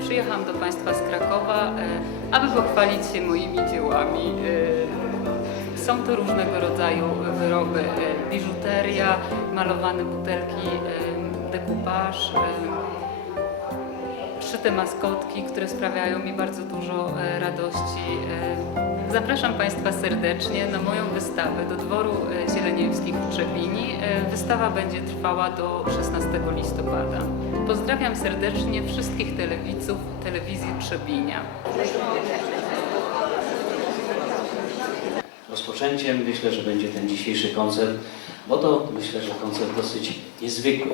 przyjechałam do Państwa z Krakowa, e, aby pochwalić się moimi dziełami. E, Są to różnego rodzaju wyroby, e, biżuteria, malowane butelki, e, dekupaż, e, szyte maskotki, które sprawiają mi bardzo dużo e, radości. Zapraszam Państwa serdecznie na moją wystawę do Dworu e, Zieleniewskich w Trzebini. E, Wystawa będzie trwała do 16 listopada. Pozdrawiam serdecznie wszystkich telewidzów telewizji Trzebinia. Rozpoczęciem myślę, że będzie ten dzisiejszy koncert, bo to myślę, że koncert dosyć niezwykły.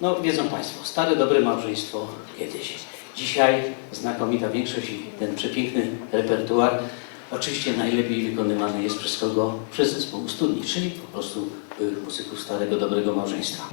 No wiedzą Państwo, stare dobre małżeństwo kiedyś. Dzisiaj znakomita większość i ten przepiękny repertuar oczywiście najlepiej wykonywany jest przez kogo? Przez zespół studni, czyli po prostu byłych muzyków starego dobrego małżeństwa.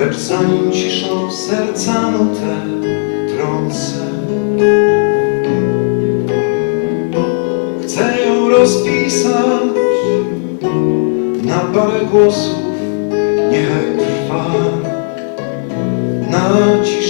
Lecz zanim ciszą serca nutę trącę, chcę ją rozpisać na parę głosów, niechaj trwa na ciszę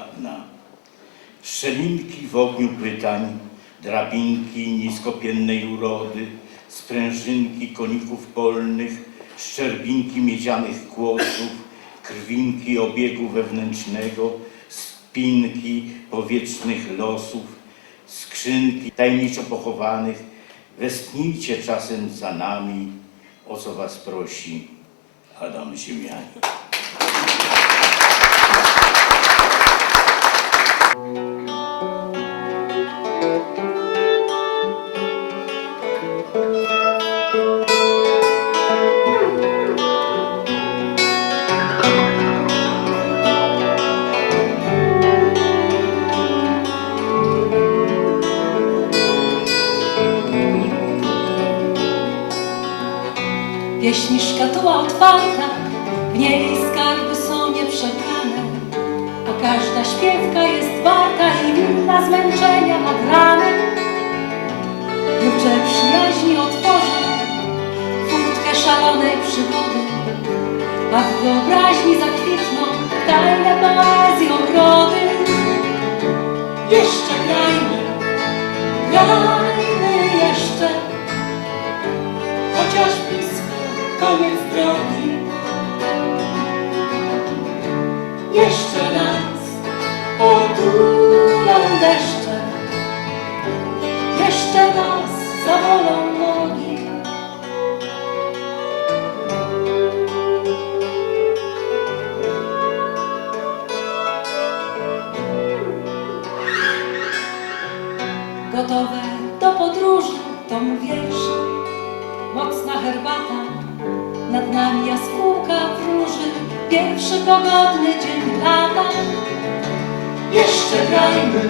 półprywatna. Strzelinki w ogniu pytań, drabinki niskopiennej urody, sprężynki koników polnych, szczerbinki miedzianych kłosów, krwinki obiegu wewnętrznego, spinki powietrznych losów, skrzynki tajemniczo pochowanych. Westchnijcie czasem za nami, o co was prosi Adam Ziemianin. Pieśni szkatuła otwarta, w niej skarby są nieprzebrane, a każda śpiewka jest warta i winna zmęczenia nad ranem. Klucze przyjaźni otworzę, furtkę szalonej przygody, a w wyobraźni zakwitną tajne poezji ogrody. Jeszcze Gotowe do podróży, tom wierszy, mocna herbata, nad nami jaskółka wróży, pierwszy pogodny dzień lata. Jeszcze grajmy,